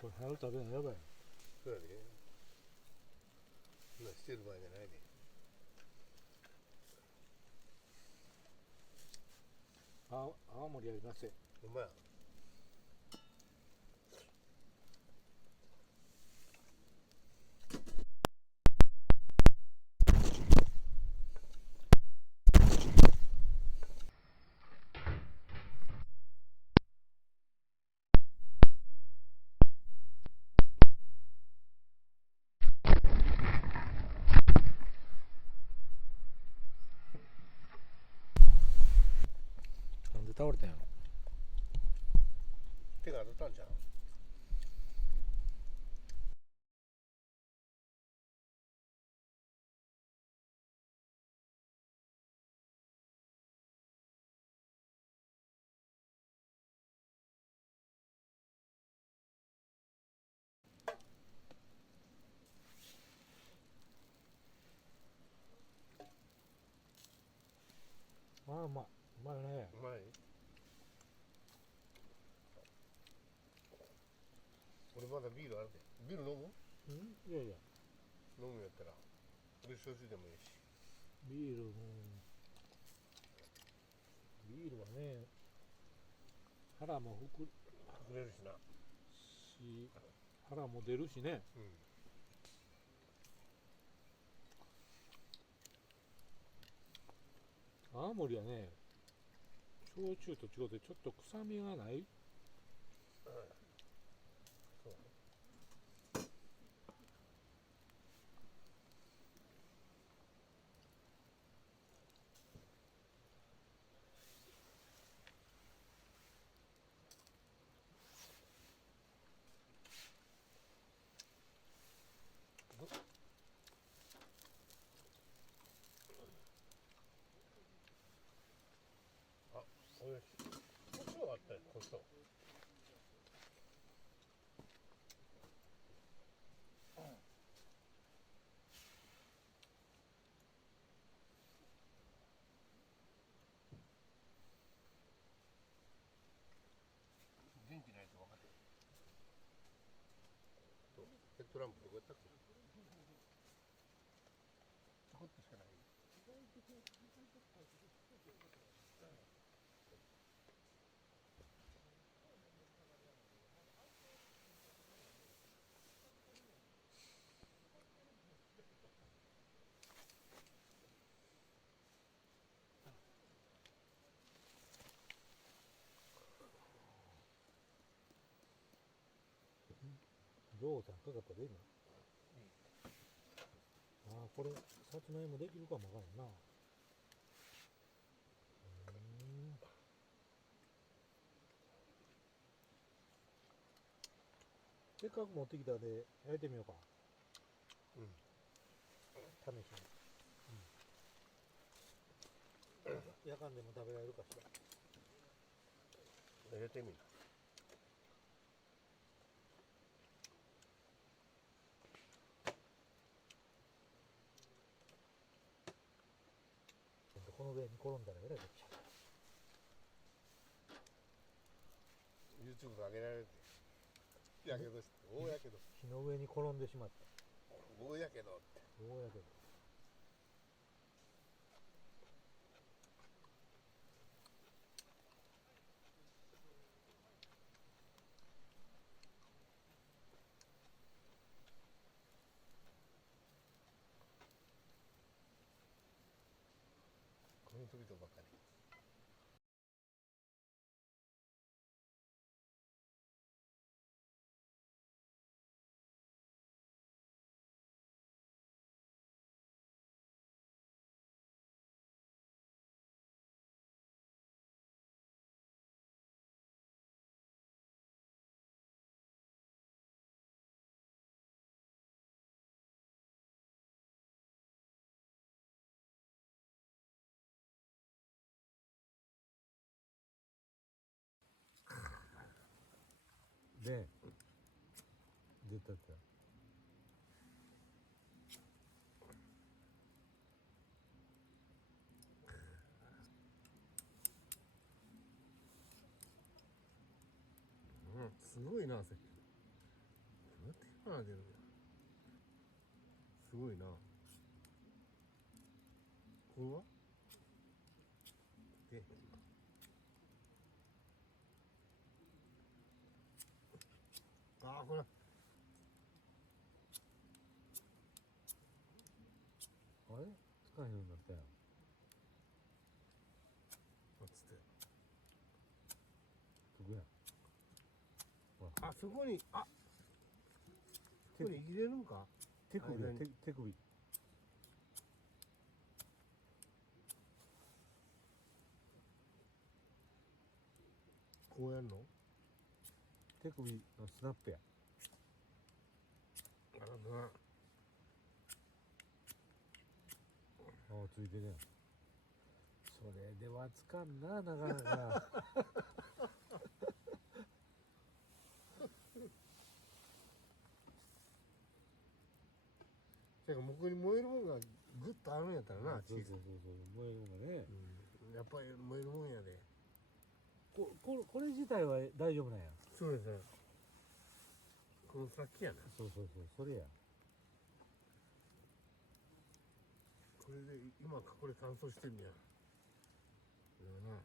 これ早く食べないやばい。そうやで、そんなしてる場合じゃないで。青森ありません。ほんまや。なんで倒れたんやろ。手が当たったんじゃん。うまい。うまいね。うまい。俺まだビールあるで。ビール飲む？いやいや、飲むやったら俺焼酎でもいいし。ビール、ビールはね、腹も膨くれるしな。し、腹も出るしね。うん。青森はね、焼酎と違ってちょっと臭みがない。そう。あ、おいしい。胡椒あったよ、胡椒。電気ないと分かる。ヘッドランプどこやったっけ？ちょこっとしかない。ゾウさんかかったで今。これ、さつまいもできるかもわからんな。せっかく持ってきたで焼いてみようか。うん。試しに。夜間でも食べられるかしら。入れてみな。この上に転んだらえらいこっちゃ。YouTube 上げられるで。やけどして、大やけど。火の上に転んでしまった。大やけどって。大やけど。この時とばかり。で、出たって。すごいな、汗。魚出るね。すごいな。これは出へんな。ああ、これ。あれつかへんようになったやん。つって。どこや。あ、そこに、あ、そこに入れるんか。手首や、間に手首。こうやるの。手首のスナップや。なるほどな。ああ、ついてるやん。それではつかんな、なかなか。てか、向こうに燃えるもんがぐっとあるんやったらな。そうそうそうそう、燃えるのがね。うん、やっぱり燃えるもんやで。これ自体は大丈夫なんや。そうですね。この先やな。そうそうそう、それや。これで今これ乾燥してんねや。だな。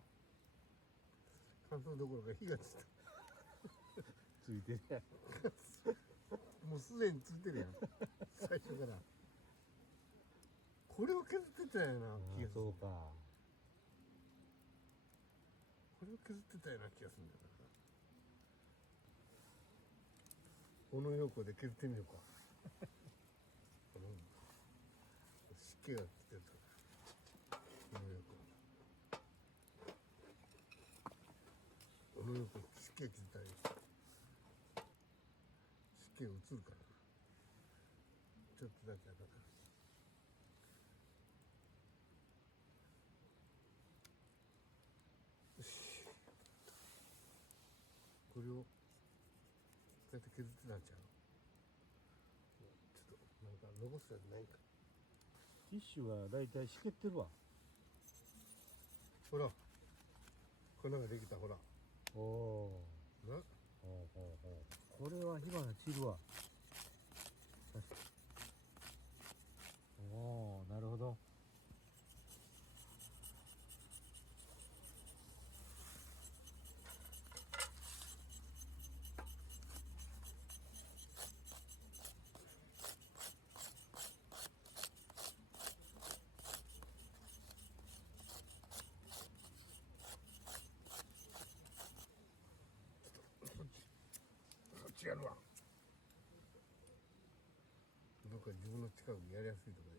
乾燥どころか火がついた。ついてるやん。もうすでについてるやん。最初から。これを削ってたような気がする。そうか。これを削ってたような気がするんだよな。小野陽子で削ってみようか。湿気がつってるから。小野陽子。小野陽子湿気がついたり。湿気が移るからな。ちょっとだけだから。よし。これをこうやって削ってたんちゃう。ちょっとなんか残すやつないか。ティッシュがだいたいしけってるわ。ほら粉ができた。ほらおお。な。ほうほうほう。これは火花散るわ。おお、なるほど。そっちやるわ。どっか自分の近くにやりやすいとこで。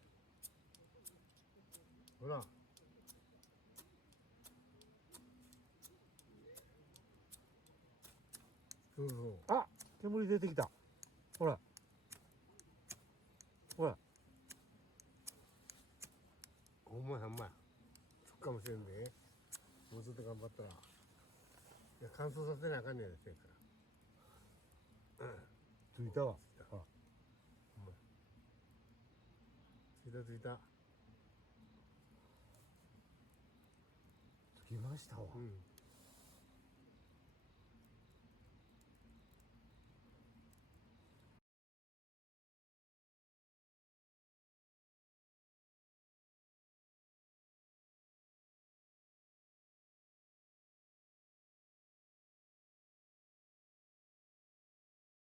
ほらそうそう。あ、煙出てきた。ほら。ほら。ほんまやほんまや。つくかもしれんで。もうちょっと頑張ったら。いや乾燥させなあかんねやでせんから。ついたわ。ついたほら。ほんまや。ついたついた。つきましたわ。うん。